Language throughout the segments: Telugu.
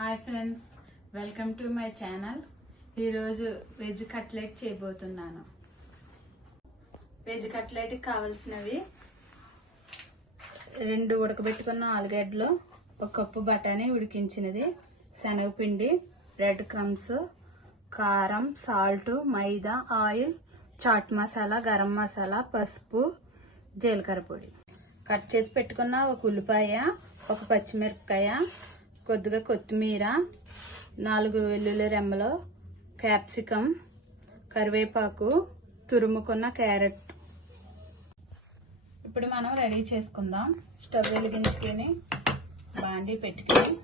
Hi friends, welcome to my channel. ఈరోజు వెజ్ కట్లెట్ చేయబోతున్నాను. వెజ్ కట్లెట్కి కావాల్సినవి 2 ఉడకబెట్టుకున్న ఆలుగడ్డలు, 1 కప్పు బఠానీ ఉడికించినది, శనగపిండి, బ్రెడ్ క్రమ్స్, కారం, సాల్ట్, మైదా, ఆయిల్, చాట్ మసాలా, గరం మసాలా, పసుపు, జీలకర్ర పొడి. కట్ చేసి పెట్టుకున్న 1 ఉల్లిపాయ, 1 పచ్చిమిరపకాయ, కొద్దిగా కొత్తిమీర, 4 వెల్లుల్లి రెమ్మలు, క్యాప్సికం, కరివేపాకు, తురుముకున్న క్యారెట్. ఇప్పుడు మనం రెడీ చేసుకుందాం. స్టవ్ వెలిగించుకొని బాండీ పెట్టుకొని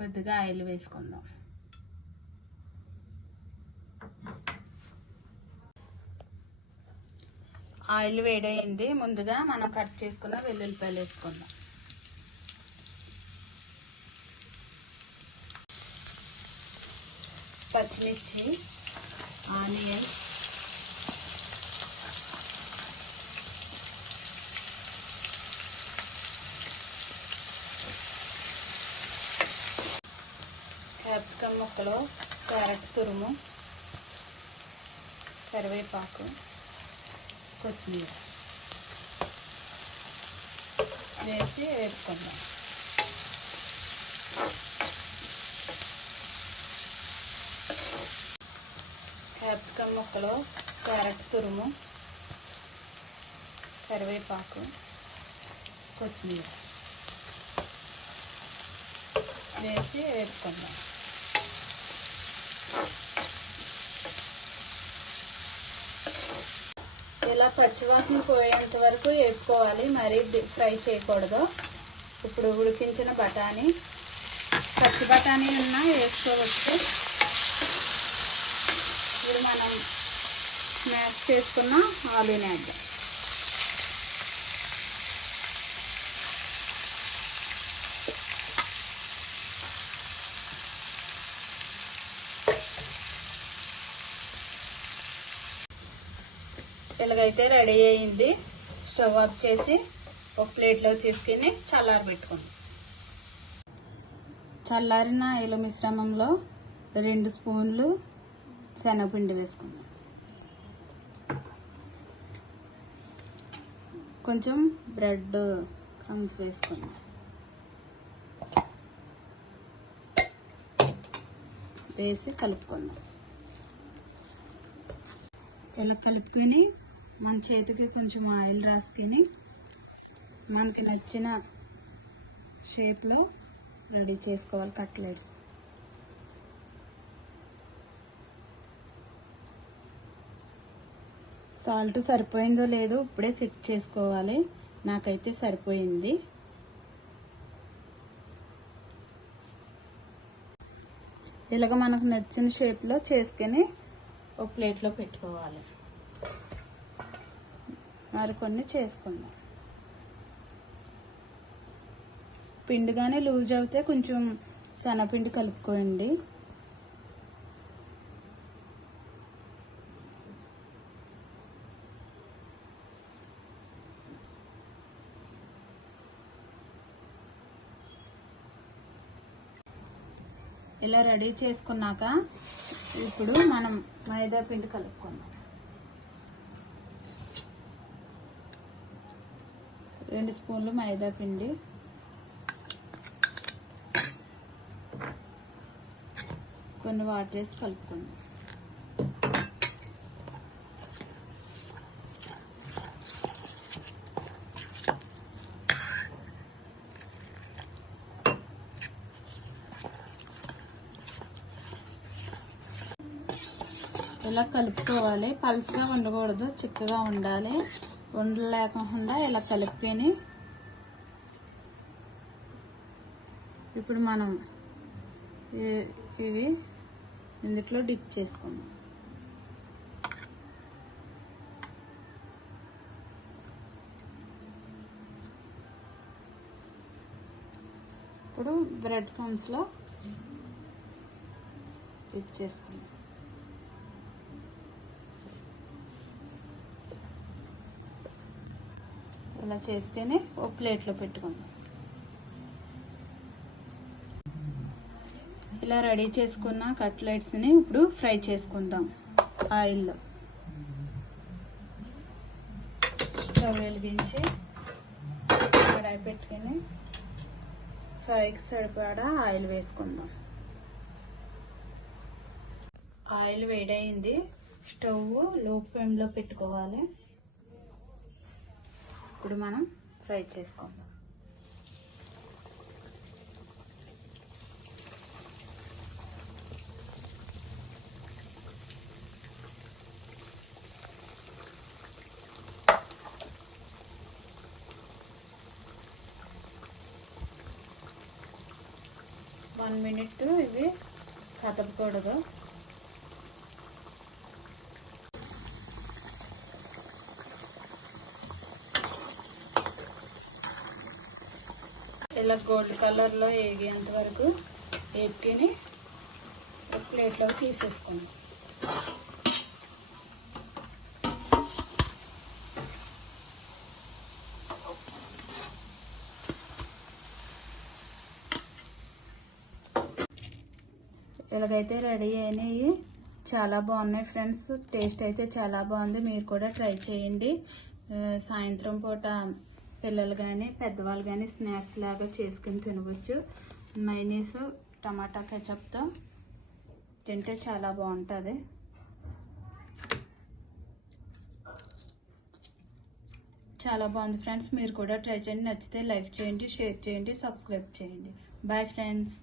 కొద్దిగా ఆయిల్ వేసుకుందాం. ఆయిల్ వేడైంది. ముందుగా మనం కట్ చేసుకున్న వెల్లుల్లిపాయలు వేసుకుందాం. పచ్చిమిర్చి, ఆనియన్, క్యాప్సికమ్ ముక్కలు, క్యారెట్ తురుము, కరివేపాకు, కొత్తిమీర వేసి వేసుకుందాం. క్యాప్సికమ్ ముక్కలు, క్యారెట్ తురుము, కరివేపాకు, కొత్తిమీర వేసి వేసుకుందాం. ఇలా పచ్చివాసన పోయేంత వరకు వేపుకోవాలి, మరీ ఫ్రై చేయకూడదు. ఇప్పుడు ఉడికించిన బఠానీ, పచ్చి బఠానీ ఉన్నా వేసుకోవచ్చు. ఇప్పుడు మనం స్మాష్ చేసుకున్న ఆలూని వేద్దాం. ఇలాగైతే రెడీ అయింది. స్టవ్ ఆఫ్ చేసి ఒక ప్లేట్లో తీసుకుని చల్లారబెట్టుకోండి. చల్లారిన ఇలా మిశ్రమంలో 2 స్పూన్లు శనగపిండి వేసుకుందాం. కొంచెం బ్రెడ్ క్రమ్స్ వేసుకుందాం. వేసి కలుపుకుందాం. ఇలా కలుపుకొని మన చేతికి కొంచెం ఆయిల్ రాసుకొని మనకి నచ్చిన షేప్లో రెడీ చేసుకోవాలి కట్లెట్స్. సాల్ట్ సరిపోయిందో లేదో ఇప్పుడే చెక్ చేసుకోవాలి. నాకైతే సరిపోయింది. ఇలాగ మనకు నచ్చిన షేప్లో చేసుకొని ఒక ప్లేట్లో పెట్టుకోవాలి. మరికొన్ని చేసుకుందాం. పిండి కానీ లూజ్ అవుతే కొంచెం శనగపిండి కలుపుకోండి. ఇలా రెడీ చేసుకున్నాక ఇప్పుడు మనం మైదా పిండి కలుపుకుందాం. 2 స్పూన్లు మైదా పిండి, కొన్ని వాటర్ వేసి కలుపుకుందాం. ఇలా కలుపుకోవాలి. పలుచగా ఉండకూడదు, చిక్కగా ఉండాలి. ఉండలు లేకుండా ఇలా కలుపుకొని ఇప్పుడు మనం ఇవి ఇందులో డిప్ చేసుకుందాం. ఇప్పుడు బ్రెడ్ క్రమ్స్లో డిప్ చేసుకుందాం. ఇలా చేసుకొని ఒక ప్లేట్లో పెట్టుకుందాం. ఇలా రెడీ చేసుకున్న కట్లెట్స్ని ఇప్పుడు ఫ్రై చేసుకుందాం ఆయిల్లో. స్టవ్ వెలిగించి కడాయి పెట్టుకుని ఫ్రైకి సరిపడా ఆయిల్ వేసుకుందాం. ఆయిల్ వేడైంది. స్టవ్ లో ఫ్లేమ్లో పెట్టుకోవాలి. ఇప్పుడు మనం ఫ్రై చేసుకుందాం. వన్ మినిట్ ఇవి కదపకూడదు. ఇలా గోల్డ్ కలర్లో వేగేంత వరకు వేపుకొని ప్లేట్లో తీసేసుకోండి. ఇలాగైతే రెడీ అయినాయి. చాలా బాగున్నాయి ఫ్రెండ్స్. టేస్ట్ అయితే చాలా బాగుంది. మీరు కూడా ట్రై చేయండి. సాయంత్రం పూట పిల్లలు కానీ పెద్దవాళ్ళు కానీ స్నాక్స్ లాగా చేసుకుని తినవచ్చు. మైనీస్ టమాటా కెచప్తో తింటే చాలా బాగుంటుంది. చాలా బాగుంది ఫ్రెండ్స్. మీరు కూడా ట్రై చేయండి. నచ్చితే లైక్ చేయండి, షేర్ చేయండి, సబ్స్క్రైబ్ చేయండి. Bye friends.